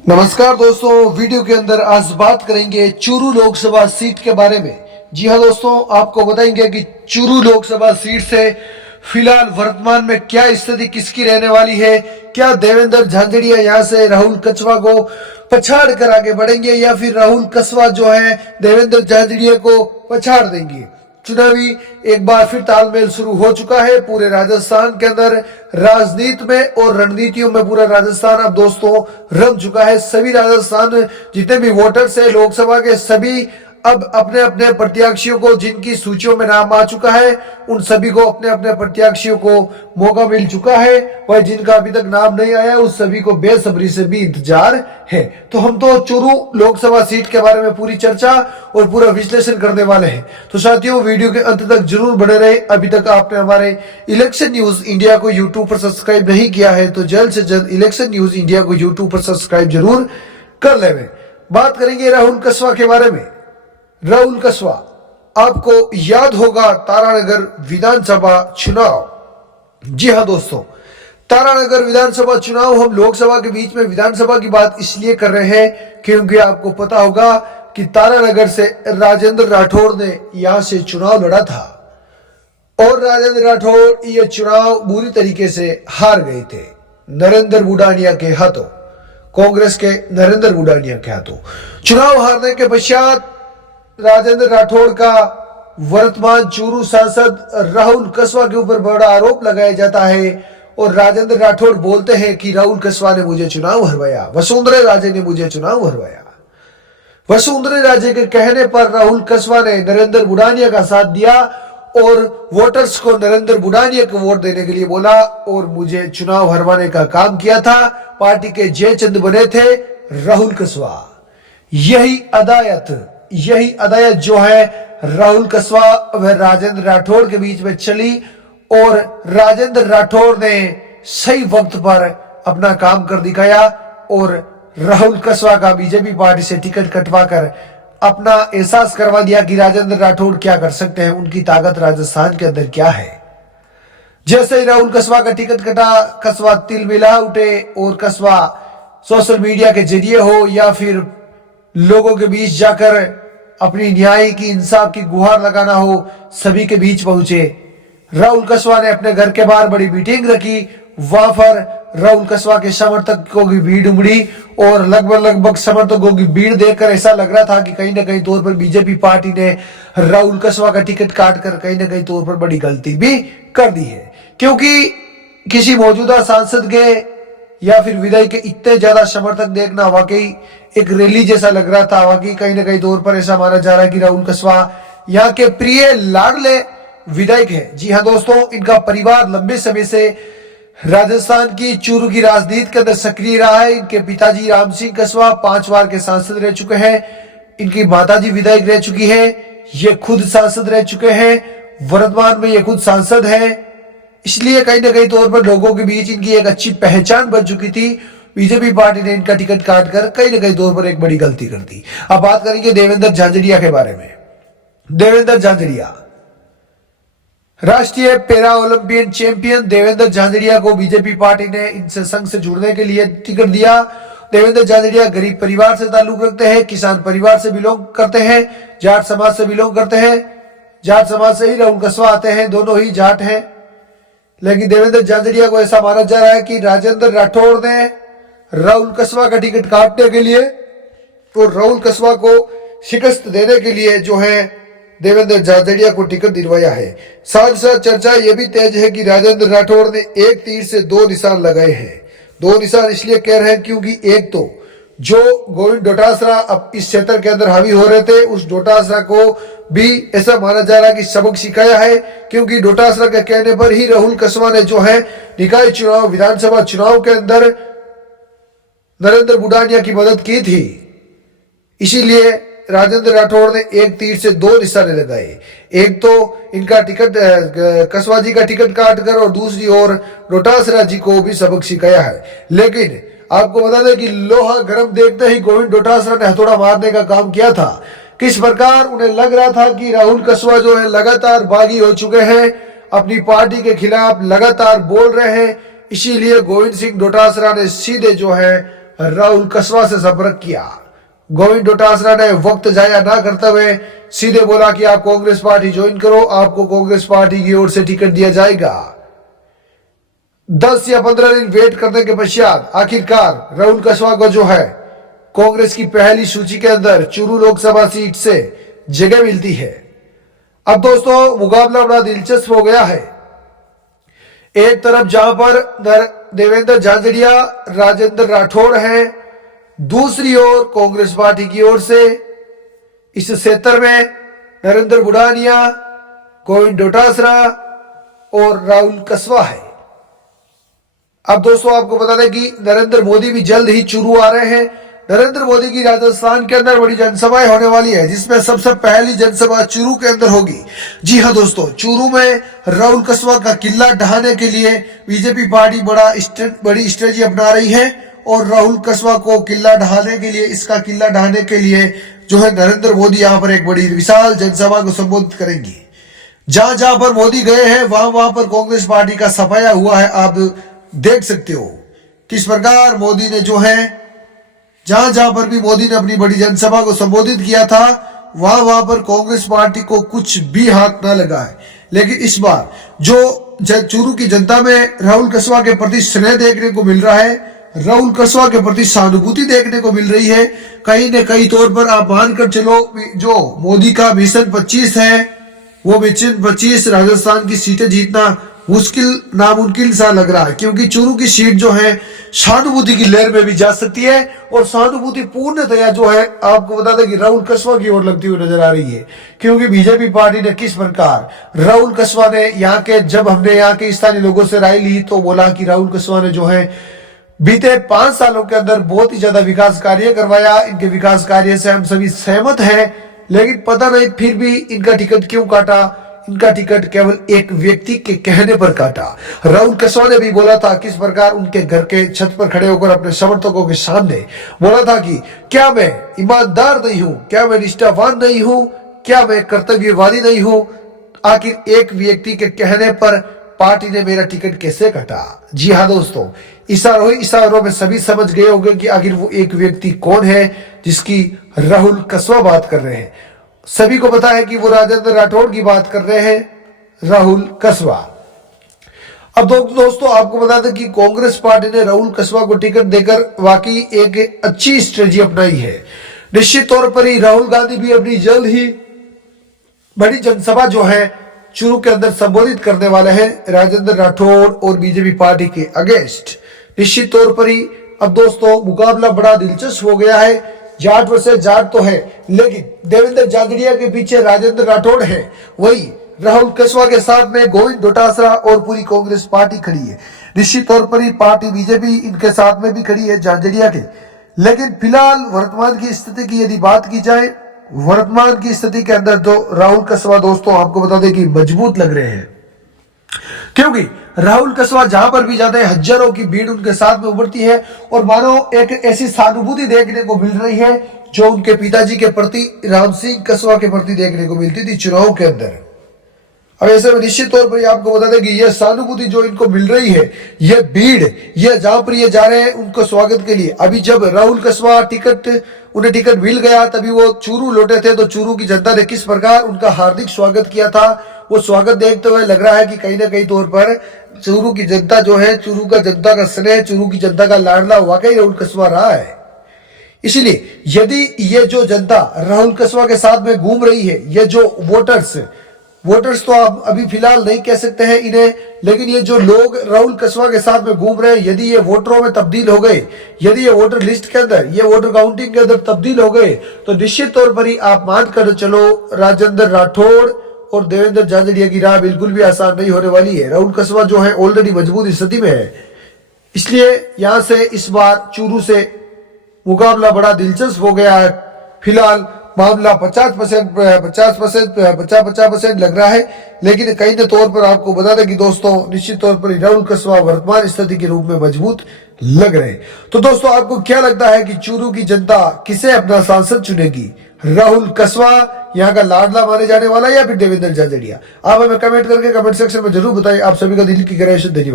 नमस्कार दोस्तों, वीडियो के अंदर आज बात करेंगे चूरू लोकसभा सीट के बारे में। जी हाँ दोस्तों, आपको बताएंगे कि चूरू लोकसभा सीट से फिलहाल वर्तमान में क्या स्थिति किसकी रहने वाली है। क्या देवेंद्र झांझड़िया यहाँ से राहुल कछवा को पछाड़ कर आगे बढ़ेंगे या फिर राहुल कछवा जो है देवेंद्र झांझड़िया को पछाड़ देंगे। चुनावी एक बार फिर तालमेल शुरू हो चुका है पूरे राजस्थान के अंदर। राजनीति में और रणनीतियों में पूरा राजस्थान अब दोस्तों रम चुका है। सभी राजस्थान जितने भी वोटर्स है लोकसभा के, सभी अब अपने अपने प्रत्याशियों को, जिनकी सूचियों में नाम आ चुका है, उन सभी को अपने अपने प्रत्याशियों को मौका मिल चुका है। वह जिनका अभी तक नाम नहीं आया उस सभी को बेसब्री से भी इंतजार है। तो हम तो चूरू लोकसभा सीट के बारे में पूरी चर्चा और पूरा विश्लेषण करने वाले हैं। तो साथियों, वीडियो के अंत तक जरूर बने रहे। अभी तक आपने हमारे इलेक्शन न्यूज इंडिया को यूट्यूब पर सब्सक्राइब नहीं किया है तो जल्द से जल्द इलेक्शन न्यूज इंडिया को यूट्यूब पर सब्सक्राइब जरूर कर लें। बात करेंगे राहुल कछवा के बारे में। राहुल कछवा, आपको याद होगा तारानगर विधानसभा चुनाव। जी हाँ दोस्तों, तारानगर विधानसभा चुनाव, हम लोकसभा के बीच में विधानसभा की बात इसलिए कर रहे हैं क्योंकि आपको पता होगा कि तारानगर से राजेंद्र राठौड़ ने यहां से चुनाव लड़ा था और राजेंद्र राठौड़ ये चुनाव बुरी तरीके से हार गए थे नरेंद्र बुडानिया के हाथों, कांग्रेस के नरेंद्र बुडानिया के हाथों। चुनाव हारने के पश्चात राजेंद्र राठौड़ का वर्तमान चूरू सांसद राहुल कछवा के ऊपर बड़ा आरोप लगाया जाता है और राजेंद्र राठौड़ बोलते हैं कि राहुल कछवा ने मुझे चुनाव हरवाया, वसुंधरा राजे ने मुझे चुनाव हरवाया। वसुंधरा राजे के कहने पर राहुल कछवा ने नरेंद्र बुडानिया का साथ दिया और वोटर्स को नरेंद्र बुडानिया को वोट देने के लिए बोला और मुझे चुनाव हरवाने का काम किया था। पार्टी के जयचंद बने थे राहुल कछवा। यही अदायत जो है राहुल कछवा व राजेंद्र राठौड़ के बीच में चली और राजेंद्र राठौड़ ने सही वक्त पर अपना काम कर दिखाया और राहुल कछवा का बीजेपी पार्टी से टिकट कटवाकर अपना एहसास करवा दिया कि राजेंद्र राठौड़ क्या कर सकते हैं, उनकी ताकत राजस्थान के अंदर क्या है। जैसे ही राहुल कछवा का टिकट कटा, कछवा तिल मिला उठे और कछवा सोशल मीडिया के जरिए हो या फिर लोगों के बीच जाकर अपनी न्याय की, इंसाफ की गुहार लगाना हो, सभी के बीच पहुंचे। राहुल कछवा ने अपने घर के बाहर बड़ी मीटिंग रखी। वहां पर राहुल कछवा के समर्थकों की भीड़ उमड़ी और लगभग समर्थकों की भीड़ देखकर ऐसा लग रहा था कि कहीं ना कहीं तौर पर बीजेपी पार्टी ने राहुल कछवा का टिकट काटकर कहीं ना कहीं तौर पर बड़ी गलती भी कर दी है, क्योंकि किसी मौजूदा सांसद के या फिर विधायक के इतने ज्यादा समर्थक देखना वाकई एक रैली जैसा लग रहा था। वाकई कहीं ना कहीं तौर पर ऐसा माना जा रहा है कि राहुल कछवा यहाँ के प्रिय लाडले विधायक है। जी हाँ दोस्तों, इनका परिवार लंबे समय से राजस्थान की चूरू की राजनीति के अंदर सक्रिय रहा है। इनके पिताजी राम सिंह कछवा 5 बार के सांसद रह चुके हैं। इनकी माताजी विधायक रह चुकी है। ये खुद सांसद रह चुके हैं। वर्तमान में ये खुद सांसद है, इसलिए कहीं ना कहीं तौर पर लोगों के बीच इनकी एक अच्छी पहचान बन चुकी थी। बीजेपी पार्टी ने इनका टिकट काटकर कहीं ना कहीं तौर पर एक बड़ी गलती कर दी। अब बात करेंगे देवेंद्र झांझड़िया के बारे में। देवेंद्र झांझड़िया, राष्ट्रीय पैरा ओलंपियन चैंपियन देवेंद्र झांझड़िया को बीजेपी पार्टी ने इनसे संघ से जुड़ने के लिए टिकट दिया। देवेंद्र झांझड़िया गरीब परिवार से ताल्लुक रखते हैं, किसान परिवार से बिलोंग करते हैं, जाट समाज से बिलोंग करते हैं। जाट समाज से ही राहुल कछवा आते हैं, दोनों ही जाट हैं। लेकिन देवेंद्र झांझड़िया को ऐसा माना जा रहा है कि राजेंद्र राठौड़ ने राहुल कछवा का टिकट काटने के लिए और राहुल कछवा को शिकस्त देने के लिए जो है देवेंद्र झांझड़िया को टिकट दिलवाया है। साथ साथ चर्चा यह भी तेज है कि राजेंद्र राठौड़ ने एक तीर से 2 निशान लगाए हैं। 2 निशान इसलिए कह रहे हैं क्योंकि एक तो जो गोविंद डोटासरा अब इस क्षेत्र के अंदर हावी हो रहे थे, उस डोटासरा को भी ऐसा माना जा रहा है कि सबक सिखाया है, क्योंकि डोटासरा के कहने पर ही राहुल कछवा ने जो है निकाय चुनाव, विधानसभा चुनाव के अंदर नरेंद्र बुडानिया की मदद की थी। इसीलिए राजेंद्र राठौड़ ने एक तीर से 2 निशाने लगाए। एक तो इनका टिकट, कछवा जी का टिकट काटकर, और दूसरी ओर डोटासरा जी को भी सबक सिखाया है। लेकिन आपको बता दें कि लोहा गर्म देखते ही गोविंद डोटासरा ने हथौड़ा मारने का काम किया था। किस प्रकार उन्हें लग रहा था कि राहुल कछवा जो है लगातार बागी हो चुके हैं, अपनी पार्टी के खिलाफ लगातार बोल रहे हैं, इसीलिए गोविंद सिंह डोटासरा ने सीधे जो है राहुल कसवा से संपर्क किया। गोविंद डोटासरा ने वक्त जाया ना करते हुए सीधे बोला कि आप कांग्रेस पार्टी ज्वाइन करो, आपको कांग्रेस पार्टी की ओर से टिकट दिया जाएगा। 10 या 15 दिन वेट करने के पश्चात आखिरकार राहुल कसवा को जो है कांग्रेस की पहली सूची के अंदर चूरू लोकसभा सीट से जगह मिलती है। अब दोस्तों मुकाबला बड़ा दिलचस्प हो गया है। एक तरफ जहां पर देवेंद्र झाझड़िया, राजेंद्र राठौड़ हैं, दूसरी ओर कांग्रेस पार्टी की ओर से इस क्षेत्र में नरेंद्र बुढ़ानिया, गोविंद डोटासरा और राहुल कसवा है। अब दोस्तों आपको बता दें कि नरेंद्र मोदी भी जल्द ही चूरू आ रहे हैं। नरेंद्र मोदी की राजस्थान के अंदर बड़ी जनसभाएं होने वाली है, जिसमें सबसे पहली जनसभा चूरू के अंदर होगी। जी हां दोस्तों, चूरू में राहुल कसवा का किला ढहाने के लिए बीजेपी पार्टी बड़ी स्ट्रेटजी अपना रही है और राहुल कसवा को किला ढहाने के लिए, इसका किला ढहाने के लिए जो है नरेंद्र मोदी यहाँ पर एक बड़ी विशाल जनसभा को संबोधित करेंगे। जहां जहां पर मोदी गए हैं वहां पर कांग्रेस पार्टी का सफाया हुआ है। आप देख सकते हो किस प्रकार मोदी ने जो है जहां जहां पर भी मोदी ने अपनी बड़ी जनसभा को संबोधित किया था वहां पर कांग्रेस पार्टी को कुछ भी हाथ न लगा है। लेकिन इस बार जो चूरू की जनता में राहुल कसवा के प्रति स्नेह देखने को मिल रहा है, राहुल कसवा के प्रति सहानुभूति देखने को मिल रही है। कहीं न कहीं तौर पर आप मानकर चलो जो मोदी का मिशन 25 है, वो मिशन 25 राजस्थान की सीटें जीतना मुश्किल नामुमकिन सा लग रहा है, क्योंकि चूरू की सीट जो है सहानुभूति की लहर में भी जा सकती है और सहानुभूति पूर्णतया जो है आपको बता दें कि राहुल कसवा की ओर लगती हुई नजर आ रही है। क्योंकि बीजेपी पार्टी ने किस प्रकार राहुल कसवा ने जब हमने यहाँ के स्थानीय लोगों से राय ली तो बोला कि राहुल कसवा ने जो है बीते 5 सालों के अंदर बहुत ही ज्यादा विकास कार्य करवाया। इनके विकास कार्य से हम सभी सहमत हैं, लेकिन पता नहीं फिर भी इनका टिकट क्यों काटा। इनका टिकट केवल एक व्यक्ति के कहने पर काटा। राहुल कसवा ने भी बोला था किस प्रकार उनके घर के छत पर खड़े होकर अपने समर्थकों के सामने बोला था कि क्या मैं ईमानदार नहीं हूं, क्या मैं निष्ठावान नहीं हूं, क्या मैं कर्तव्यवादी नहीं हूं, आखिर एक व्यक्ति के कहने पर पार्टी ने मेरा टिकट कैसे काटा। जी हाँ दोस्तों, इशारों में सभी समझ गए होंगे कि आखिर वो एक व्यक्ति कौन है जिसकी राहुल कसवा बात कर रहे हैं। सभी को पता है कि वो राजेंद्र राठौड़ की बात कर रहे हैं, राहुल कसवा। अब दोस्तों आपको बता दें कि कांग्रेस पार्टी ने राहुल कसवा को टिकट देकर वाकई एक अच्छी स्ट्रेटजी अपनाई है। निश्चित तौर पर ही राहुल गांधी भी अपनी जल्द ही बड़ी जनसभा जो है चूरू के अंदर संबोधित करने वाले हैं राजेंद्र राठौड़ और बीजेपी पार्टी के अगेंस्ट। निश्चित तौर पर ही अब दोस्तों मुकाबला बड़ा दिलचस्प हो गया है। जाट वर्सेस जाट तो है, लेकिन देवेंद्र झाझड़िया के पीछे राजेंद्र राठौड़ है, वही राहुल कसवा के साथ में गोविंद डोटासरा और पूरी कांग्रेस पार्टी खड़ी है। निश्चित तौर पर ही पार्टी बीजेपी इनके साथ में भी खड़ी है झाझड़िया के। लेकिन फिलहाल वर्तमान की स्थिति की यदि बात की जाए, वर्तमान की स्थिति के अंदर तो राहुल कसवा दोस्तों आपको बता दें कि मजबूत लग रहे हैं, क्योंकि राहुल कसवा जहां पर भी जाते हैं हजारों की भीड़ उनके साथ में उभरती है और मानो एक ऐसी सहानुभूति देखने को मिल रही है जो उनके पिताजी के प्रति राम सिंह कसवा के प्रति देखने को मिलती थी चुनाव के अंदर। अब ऐसे में निश्चित तौर पर आपको बता दें कि यह सहानुभूति जो इनको मिल रही है, यह भीड़, यह जहां पर ये जा रहे हैं उनको स्वागत के लिए। अभी जब राहुल कसवा उन्हें टिकट मिल गया तभी वो चूरू लौटे थे, तो चूरू की जनता ने किस प्रकार उनका हार्दिक स्वागत किया था, वो स्वागत देखते हुए लग रहा है कि कहीं ना कहीं तौर पर चूरू की जनता जो है, चूरू का जनता का स्नेह, चूरू की जनता का लाडला वाकई राहुल कसवा रहा है। इसलिए यदि ये जो जनता राहुल कसवा के साथ में घूम रही है, ये जो वोटर्स तो आप अभी फिलहाल नहीं कह सकते हैं इन्हें, लेकिन ये जो लोग राहुल कसवा के साथ में घूम रहे हैं, यदि ये वोटरों में तब्दील हो गए, यदि ये वोटर लिस्ट के अंदर, ये वोटर काउंटिंग के अंदर तब्दील हो गए, तो निश्चित तौर पर ही आप मान कर चलो राजेंद्र राठौड़ और देवेंद्र झाझड़िया की राह बिल्कुल भी आसान नहीं होने वाली है। राहुल कसवा जो है ऑलरेडी मजबूत स्थिति में है, इसलिए यहां से इस बार चूरू से मुकाबला बड़ा दिलचस्प हो गया है। फिलहाल मामला 50% लग रहा है, लेकिन कहीं न तौर पर आपको बता दें कि दोस्तों निश्चित तौर पर राहुल कसवा वर्तमान स्थिति के रूप में मजबूत लग रहे हैं। तो दोस्तों आपको क्या लगता है कि चूरू की जनता किसे अपना सांसद चुनेगी, राहुल कसवा यहाँ का लाडला माने जाने वाला या फिर देवेंद्र झाझड़िया? आप हमें कमेंट करके कमेंट सेक्शन में जरूर बताएं। आप सभी का दिल की गहराई से धन्यवाद।